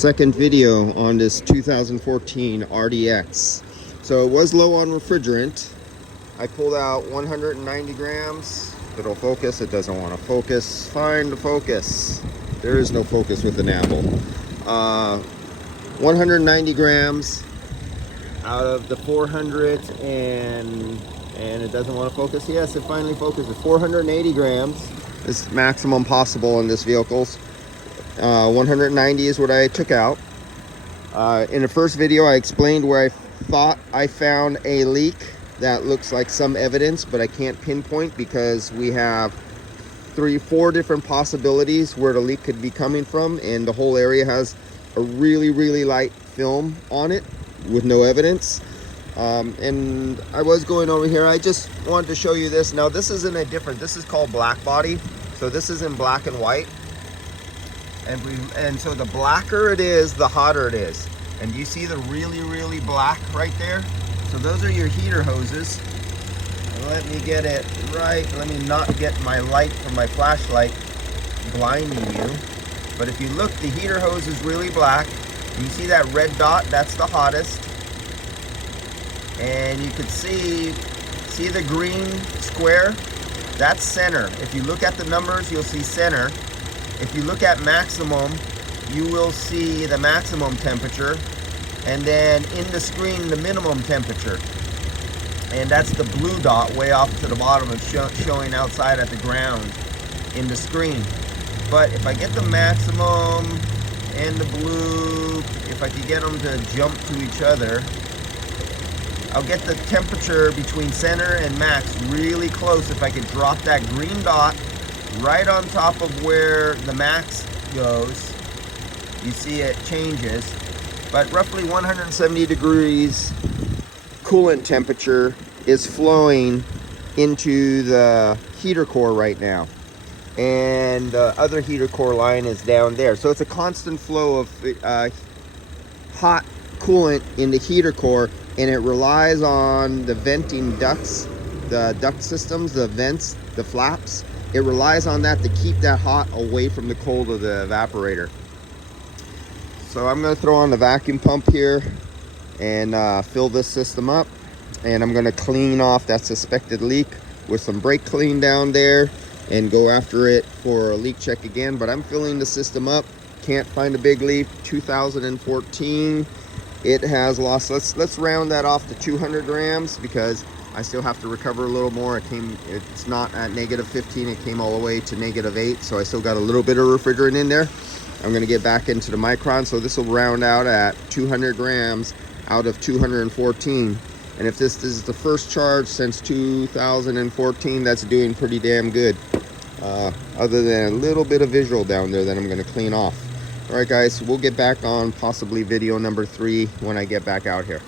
Second video on this 2014 RDX. So it was low on refrigerant. I pulled out 190 grams. If it'll focus, it doesn't want to focus. Find the focus. There is no focus with the Nabble. 190 grams out of the 400 and it doesn't want to focus. Yes, it finally focuses. 480 grams is maximum possible in this vehicles. 190 is what I took out. In the first video, I explained where I thought I found a leak that looks like some evidence, but I can't pinpoint because we have 3-4 different possibilities where the leak could be coming from, and the whole area has a really light film on it with no evidence. And I was going over here. I just wanted to show you this. Now this is in a different, this is called black body, so this is in black and white. And so the blacker it is, the hotter it is. And you see the really black right there? So those are your heater hoses. Let me get it right. Let me not get my light from my flashlight blinding you. But if you look, the heater hose is really black. You see that red dot? That's the hottest. And you could see the green square? That's center. If you look at the numbers, you'll see center. If you look at maximum, you will see the maximum temperature, and then in the screen, the minimum temperature. And that's the blue dot way off to the bottom of showing outside at the ground in the screen. But if I get the maximum and the blue, if I could get them to jump to each other, I'll get the temperature between center and max really close if I could drop that green dot right on top of where the max goes. You see it changes, but roughly 170 degrees coolant temperature is flowing into the heater core right now, and the other heater core line is down there. So it's a constant flow of hot coolant in the heater core, and it relies on the venting ducts, the duct systems, the vents, the flaps. It relies on that to keep that hot away from the cold of the evaporator. So I'm going to throw on the vacuum pump here and fill this system up. And I'm going to clean off that suspected leak with some brake clean down there and go after it for a leak check again. But I'm filling the system up. Can't find a big leak. 2014. It has lost, let's round that off to 200 grams because I still have to recover a little more. It's not at -15, it came all the way to -8, so I still got a little bit of refrigerant in there. I'm gonna get back into the micron, so this will round out at 200 grams out of 214. And if this is the first charge since 2014, that's doing pretty damn good. Other than a little bit of visual down there that I'm gonna clean off. All right guys, we'll get back on possibly video number 3 when I get back out here.